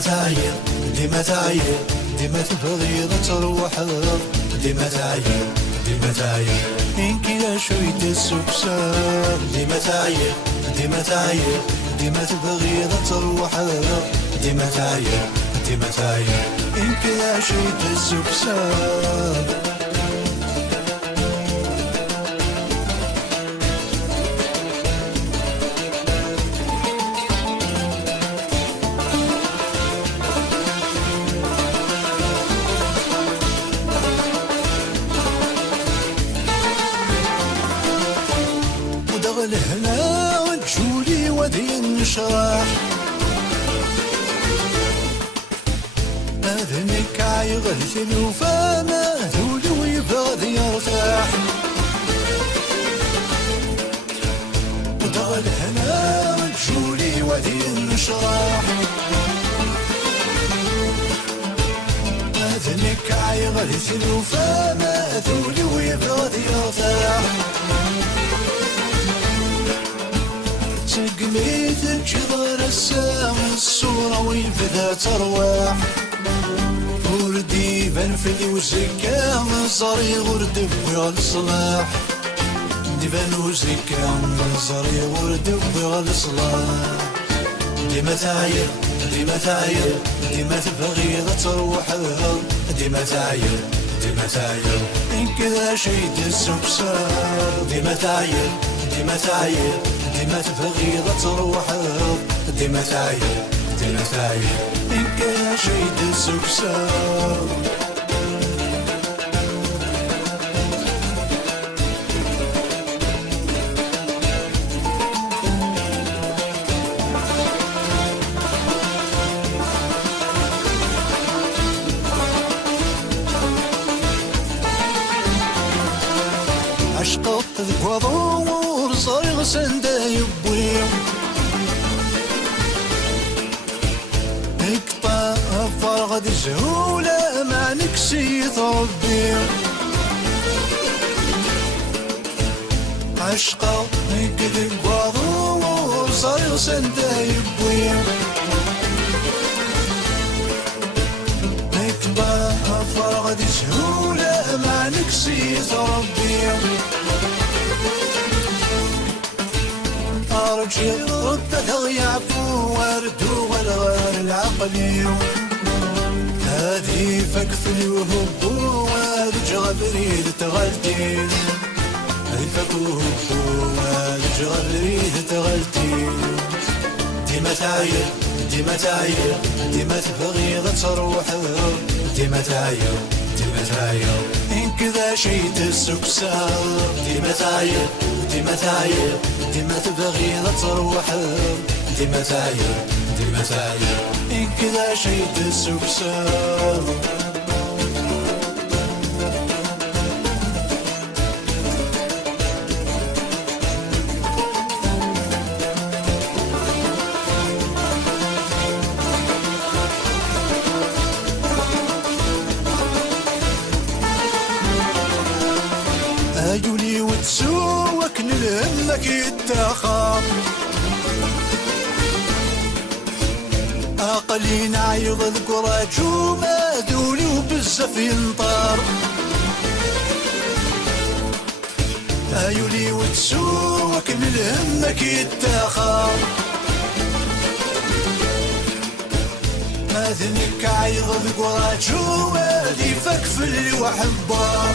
ديما تعير ديما تعير ديما تبغي تروح ديما تعير ديما تعير إنك لا شوية السكسار ديما تعير ديما تعير ديما تبغي تروح ديما تعير ديما تعير إنك لا شوية السكسار الهنا وتجولي ودي النشراح اذنك عيغلت الوفا ما ذولي ويبغى يرتاح ودغ الهنا وتجولي ودي النشراح اذنك عيغلت الوفا ما ذولي ويبغى يرتاح تقميت جدار السام الصورة ويبدا ترواح وردي بان في الوزكام صاري غرد بغى الصلاح ديبان وزكام صاري غرد بغى الصلاح ديما تعير ديما تعير ديما تبغي تروح ديما تعير ديما تعير إنك ذا شيد السكسار ديما تعير ديما تعير ديما تبغي تروح ديما تعير ديما تعير إنك شيد السكسار عشقت ذكوى صارغ سندا يبويم اقطع فرغد الزهولة مع نكسي ربي عشقا كذب وضور صارغ سندا يبويم اقطع فرغد الزهولة مع نكسي ربي أرجي رده يعفو وردو والغار العقلي هذه فكفلي وهبو وارجع بريد تغلتي هذه فكو هبو وارجع بريد تغلتي ديما تعير ديما تعير ديما تبغي تروح ديما تعير ديما تعير إنك ذا شيد السكسار ديما تعير ديما تعير ديما تبغي تروح ديما تعير ديما تعير إنك ذا شيد السكسار أجولي وتسوك نلهمك يتاخر أقلي نعيض ذكرى جوما دولي وبزاف ينطر أجولي وتسوك نلهمك يتاخر ماذنك عيض ذكرى جوما دي فكفل وحبار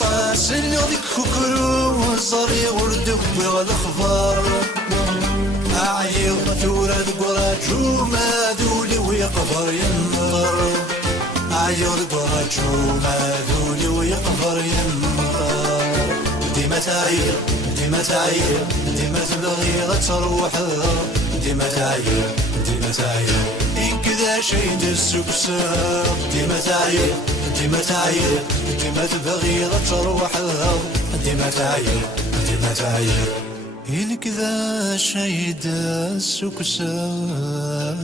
طاسن يضيك كوكرو صاري ورد والخبار أعيض ثورة قراجو ما ذولي ويقبر ينظر أعيض قراجو ما ذولي ويقبر ينظر ديما تعير ديما تعير ديما تبغي تروح ديما تعير ديما تعير إنك ذا شيد السكسار ديما تعير ديما تعير ديما تبغي تروح ديما تعير ديما تعير إنك ذا شيد السكسار